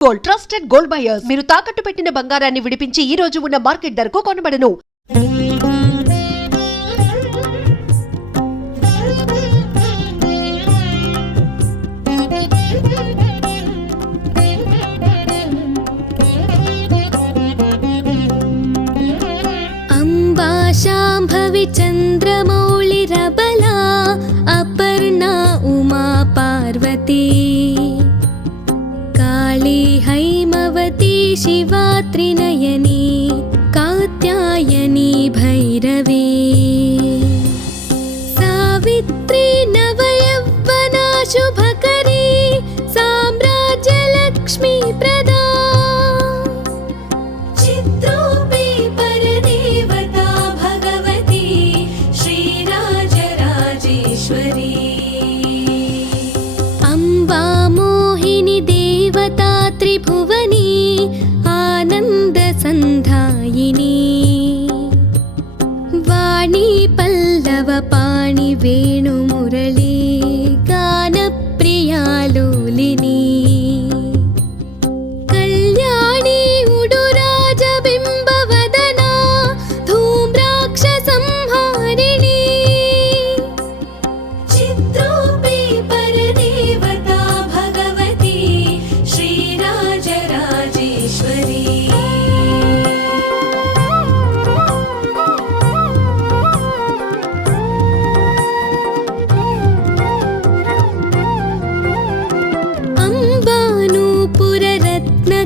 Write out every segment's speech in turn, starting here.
Gold trusted gold buyers మీరు తాకట్టు పెట్టిన బంగారాన్ని విడిపించి ఈ రోజు ఉన్న మార్కెట్ ధరకు కొనబడను. అంబా శాంభవి చంద్రమౌళిరబలా అపర్ణా ఉమా పార్వతీ काली हैमवती शिवा त्रिनयनी कात्यायनी भैरवी सावित्री नवयौवना शुभकरी साम्राज्यलक्ष्मी प्रदा चित्रूपी परदेवता भगवती श्रीराजराजेश्वरी अम्बा मोहिनी देवता त्रिभुवनी आनंद संधायिनी वाणी पल्लव पाणि वेणु मुरली गान प्रिया लोलिनी कल्याणी उडुराज बिंब वदना धूम्राक्ष संहारिणी चित्रूपी परदेवता भगवती श्रीराजराजेश्वरी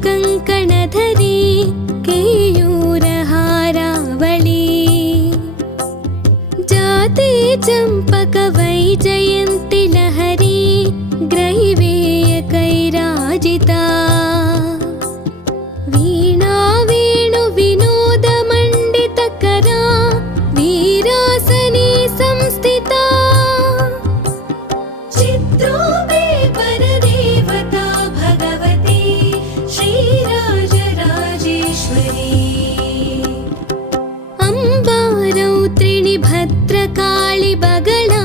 अंबानूपुररत्नकङ्कणधरी केयूरहारावळी जाते चम्पक वैजयन्ति लहरी ग्रैवेयकैराजिता वीणा वेणु विनोदमण्डितकरा वीरासने संस्थिता चित्रूपी परदेवता भगवती श्रीराजराजेश्वरी अम्बारौत्रिणी भद्रकाळि बगला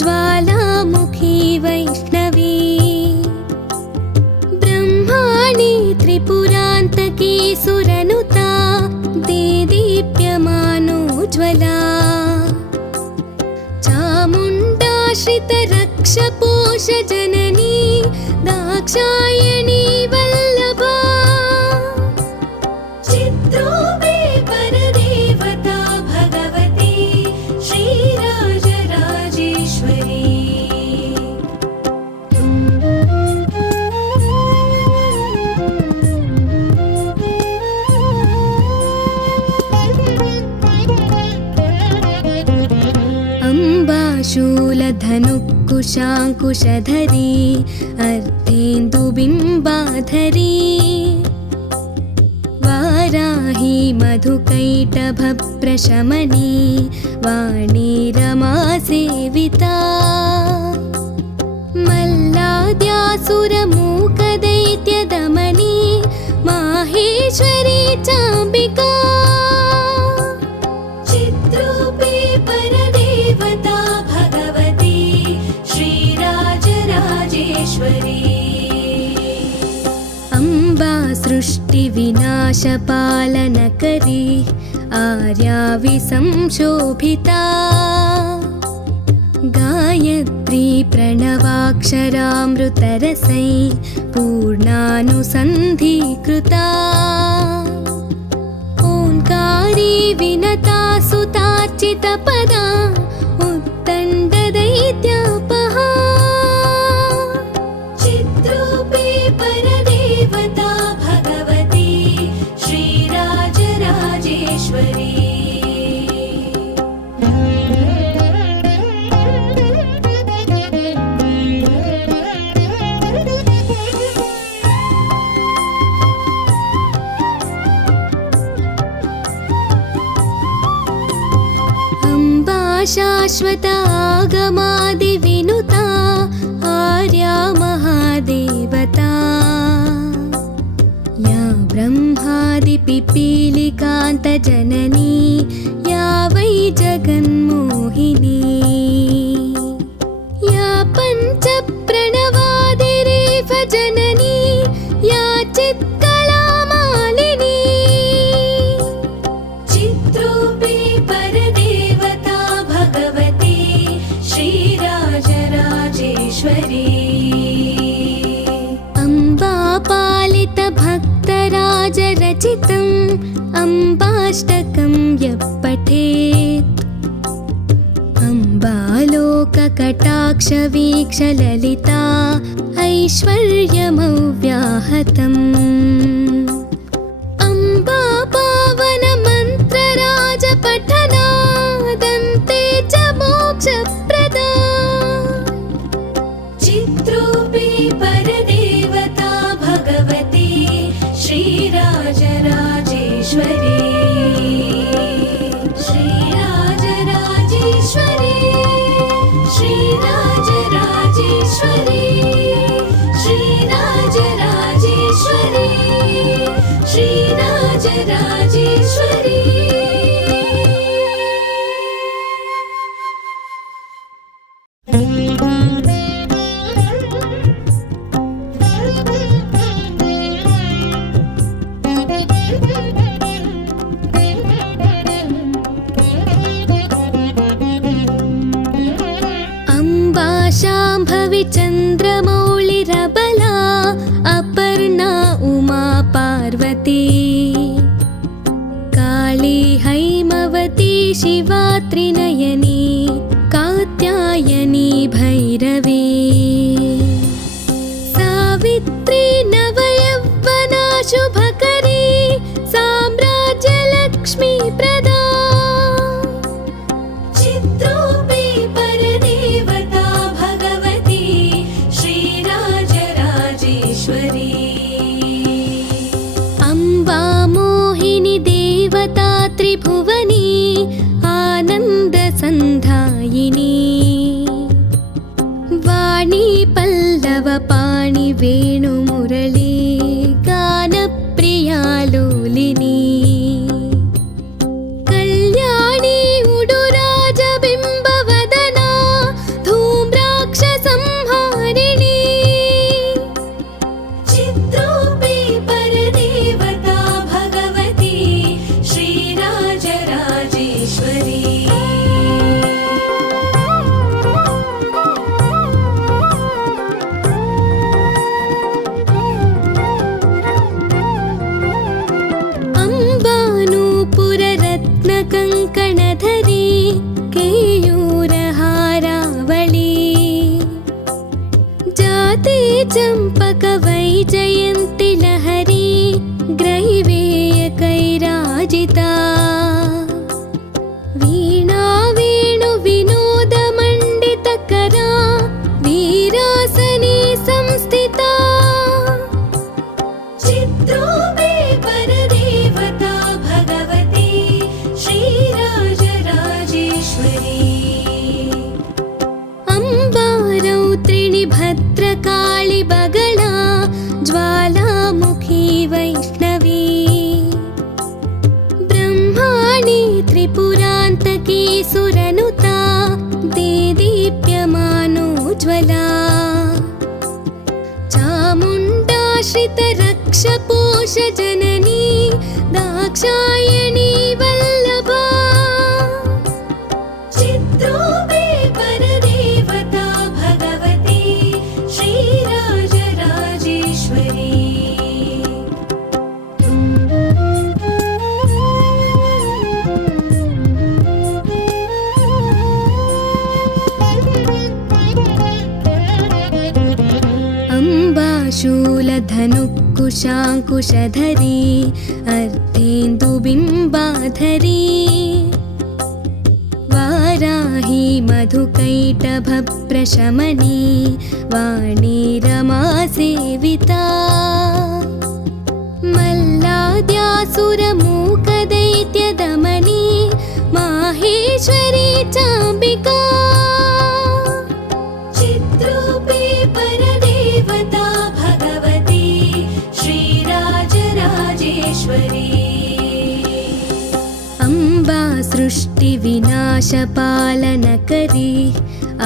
ज्वालामुखी वैष्णवी ब्रह्माणि त्रिपुरान्तकी सुरनुता देदीप्यमानोज्ज्वला चामुण्डाश्रितरक्षपोष जननी दाक्षायणी वल्लभा चित्रूपी परदेवता भगवती श्रीराजराजेश्वरी अम्बाशूलधनुकुशाङ्कुशधरी अर्धेन्दुबिम्बाधरी वाराही मधुकैटभप्रशमनी वाणी रमा सेविता मल्लाद्यासुरमूकदैत्यदमनी माहेश्वरी चाम्बिका चित्रूपी परदेवता भगवती श्रीराजराजेश्वरी अम्बा सृष्टिविनाशपालनकरी आर्याविसंशोभिता गायत्री प्रणवाक्षरामृतरसै पूर्णानुसन्धीकृता ओंकारी विनता सुतार्चितपदा उत्तण्डदैत्यापहा चित्रूपी परदेवता भगवती श्रीराजराजेश्वरी शाश्वत आगमादिविनुता आर्या महादेवता या ब्रह्मादिपिपीलिकान्तजननी या वै जगन्मोहिनी या पञ्चप्रणवादिरेफ जननी या चित्कलामालिनी चित्रूपी परदेवता भगवती श्रीराजराजेश्वरी अम्बापालितभक्तराजरचितम् अम्बाष्टकं यः पठेत् अम्बालोककटाक्षवीक्षललिता ऐश्वर्यमव्याहतम् अम्बापावनमन्त्रराजपठनादन्ते च मोक्षप्रदा चित्रूपी परदेवता भगवती श्रीराजराजेश्वरी श्रीराजराजेश्वरी श्रीराजराजेश्वरी श्रीराजराजेश्वरी श्रीराजराजेश्वरी शाम्भवी चन्द्रमौळिरबला अपर्णा उमा पार्वती काली हैमवती शिवा त्रिनयनी कात्यायनी भैरवी सावित्री नवयौवना शुभकरी साम्राज्यलक्ष्मी प्रदा चित्रूपी परदेवता भगवती श्रीराजराजेश्वरी अम्बा मोहिनी देवता त्रिभुवनी आनन्दसन्धायिनी वाणी पल्लवपाणि वेणुमुरली गानप्रिया लोलिनी कल्याणी उडुराजबिम्बवदना धूम्राक्षसंहारिणी चित्रूपी परदेवता भगवती श्रीराजराजेश्वरी कंकणधरी केयूरहारावळी जाते चम्पक वैजयन्ति लहरी ग्रैवेयकैराजिता वीणा वेणु विनोदमण्डितकरा वीरासने संस्थिता चित्रूपी परदेवता भगवती श्रीराजराजेश्वरी अम्बारौत्रिणी भद्रकाळि बगला ज्वालामुखी वैष्णवी ब्रह्माणि त्रिपुरान्तकी सुरनुता देदीप्यमानोज्ज्वला चामुण्डाश्रितरक्षपोषजननी दाक्षायणी वल्लभा चित्रूपी परदेवता भगवती श्रीराजराजेश्वरी अम्बाशूलधनुकुशाङ्कुशधरी अर्धेन्दुबिम्बाधरी वाराही मधुकैटभप्रशमनी वाणी रमा सेविता मल्लाद्यासुरमूकदैत्यदमनी माहेश्वरी चाम्बिका चित्रूपी परदेवता भगवती श्रीराजराजेश्वरी अम्बा सृष्टिविनाशपालनकरी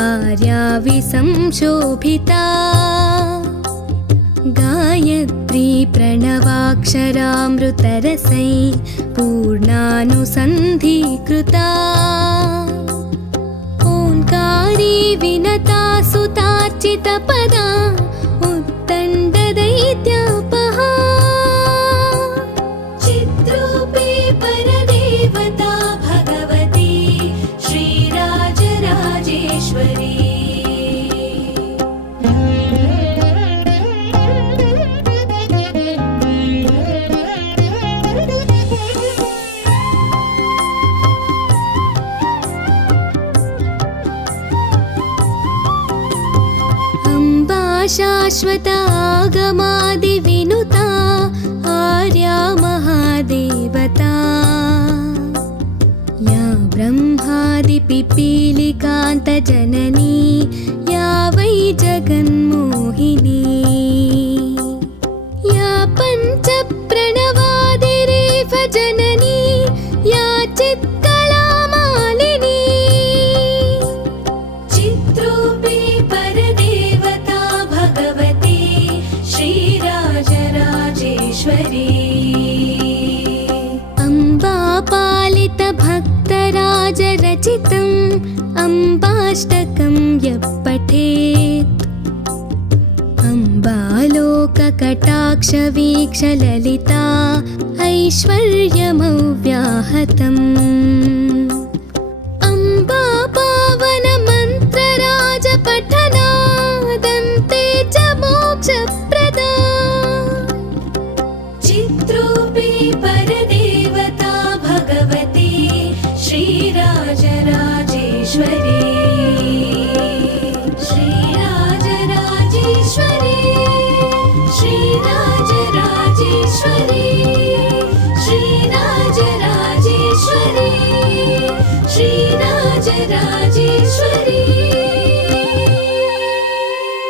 आर्या विसंशोभिता गायत्री प्रणवाक्षरामृतरसै पूर्णानुसन्धीकृता ओङ्कारी विनता सुतार्चितपदा उत्तण्डदैत्यापहा चिद्रूपे परदेवता भगवती श्रीराजराजेश्वरी शाश्वत आगमादिविनुता आर्या महादेवता या ब्रह्मादिपिपीलिकान्तजननी या वै जगन्मोहिनी या पञ्चप्रणवादिरेफ जननी या चित्कलामालिनी चिद्रूपे परदेवता भगवती श्रीराजराजेश्वरी अम्बापालितभक्तराजरचितम् अम्बाष्टकं यः पठेत् अम्बालोककटाक्षवीक्षललिता ऐश्वर्यमव्याहतम् अम्बापावनमन्त्रराजपठनादन्ते च मोक्षप्रदा चिद्रूपे परदेवता भगवती श्रीराजराजेश्वरी श्रीराजराजेश्वरी श्रीराजराजेश्वरी श्रीराजराजेश्वरी श्रीराजराजेश्वरी